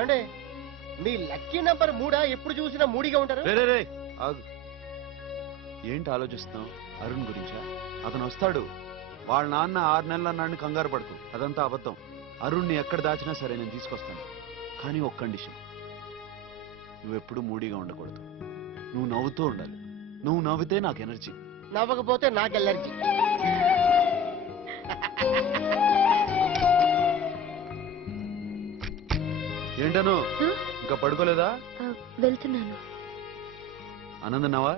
ఏమండి మీ lucky number 3 ఎప్పుడు చూసినా మూడిగా ఉంటారు. ఆగు. ఏంటి ఆలోచిస్తున్నావు? అరుణ్ గురించా? అతను వస్తాడు. వాళ్ళ నాన్న 6 నెలలు అన్నాడిని కంగారు పడుతూ. అదంతా అబద్ధం. అరుణ్ని ఎక్కడ దాచినా సరే నేను తీసుకొస్తాను. కానీ ఒక కండిషన్, నువ్వెప్పుడు మూడీగా ఉండకూడదు. నువ్వు నవ్వుతూ ఉండాలి. నువ్వు నవ్వితే నాకు ఎనర్జీ, నవ్వకపోతే నాకు ఎలర్జీ. ఏంటను ఇంకా పడుకోలేదా? వెళ్తున్నాను. ఆనందన్నావా?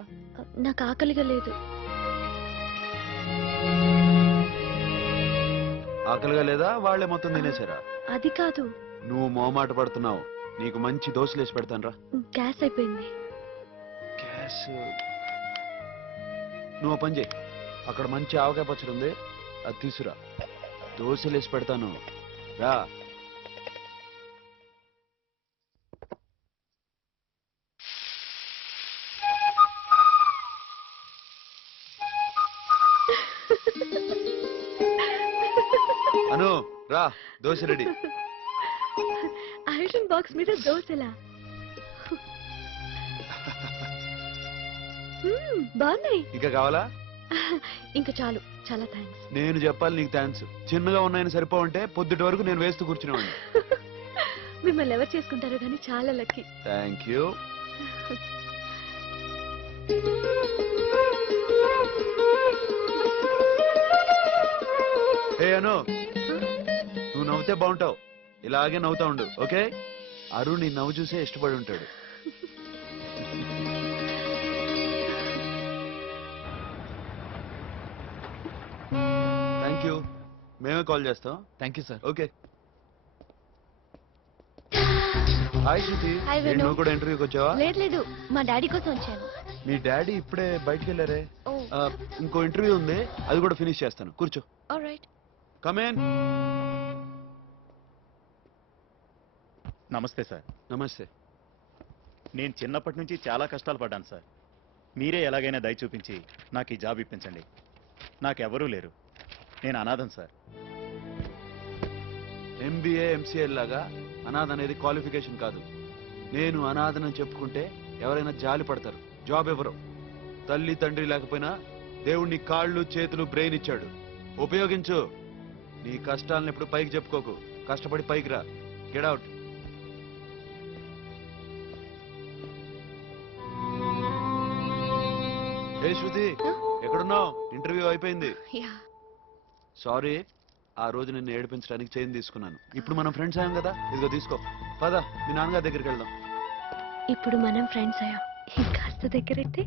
నాకు ఆకలిగా లేదు. ఆకలిగా లేదా? వాళ్లే మొత్తం తినేశారా? అది కాదు. నువ్వు మొహమాట పడుతున్నావు. నీకు మంచి దోశలు వేసి పెడతాను రా. గ్యాస్ అయిపోయింది. గ్యాస్? నువ్వు పని చేయి, అక్కడ మంచి ఆవకాయ పచ్చడి ఉంది, అది తీసురా. దోశలు వేసి పెడతాను రా. అను రా, దోశ రెడీ. ఐరన్ బాక్స్ మీద దోశలా? బాగున్నాయి. ఇంకా కావాలా? ఇంకా చాలు, చాలా థ్యాంక్స్. నేను చెప్పాలి నీకు థ్యాంక్స్. చిన్నగా ఉన్నాయని సరిపోవంటే పొద్దుటి వరకు నేను వేస్తూ కూర్చునేవాడిని. మిమ్మల్ని ఎవరు చేసుకుంటారో కానీ చాలా లక్కీ. Thank you. ఏ అను, నువ్వు నవ్వుతే బాగుంటావు. ఇలాగే నవ్వుతా ఉండు, ఓకే? అరుణ్ నీ నవ్వు చూసే ఇష్టపడి ఉంటాడు. Thank you. మేమే కాల్ చేస్తాం. Thank you sir. Okay. Hi Shruti. నువ్వు కూడా ఇంటర్వ్యూకి వచ్చావా? లేదు, మా డాడీ కోసం వచ్చాను. మీ డాడీ ఇప్పుడే బయటికి వెళ్ళారే. ఇంకో ఇంటర్వ్యూ ఉంది, అది కూడా ఫినిష్ చేస్తాను. కూర్చో. ఆల్రైట్. Come in. నమస్తే సార్. నమస్తే. నేను చిన్నప్పటి నుంచి చాలా కష్టాలు పడ్డాను సార్. మీరే ఎలాగైనా దయ చూపించి నాకు ఈ జాబ్ ఇప్పించండి. నాకెవరూ లేరు, నేను అనాథం సార్. ఎంబీఏ ఎంసీఏ లాగా అనాథ అనేది క్వాలిఫికేషన్ కాదు. నేను అనాథనని చెప్పుకుంటే ఎవరైనా జాలి పడతారు. జాబ్ ఎవరు? తల్లి తండ్రి లేకపోయినా దేవుడు నీ కాళ్ళు చేతులు బ్రెయిన్ ఇచ్చాడు, ఉపయోగించు. నీ కష్టాలను ఎప్పుడు పైకి చెప్పుకోకు. కష్టపడి పైకి రా. Get out. ఏ శృతి, ఎక్కడున్నావు? ఇంటర్వ్యూ అయిపోయింది. సారీ, ఆ రోజు నిన్ను ఏడిపించడానికి చైన్ తీసుకున్నాను. ఇప్పుడు మనం ఫ్రెండ్స్ అయ్యాం కదా, ఇదిగో తీసుకో. పద, మీ నాన్నగారి దగ్గరికి వెళ్దాం. ఇప్పుడు మనం ఫ్రెండ్స్ అయ్యాం, ఇంకాస్త దగ్గరైతే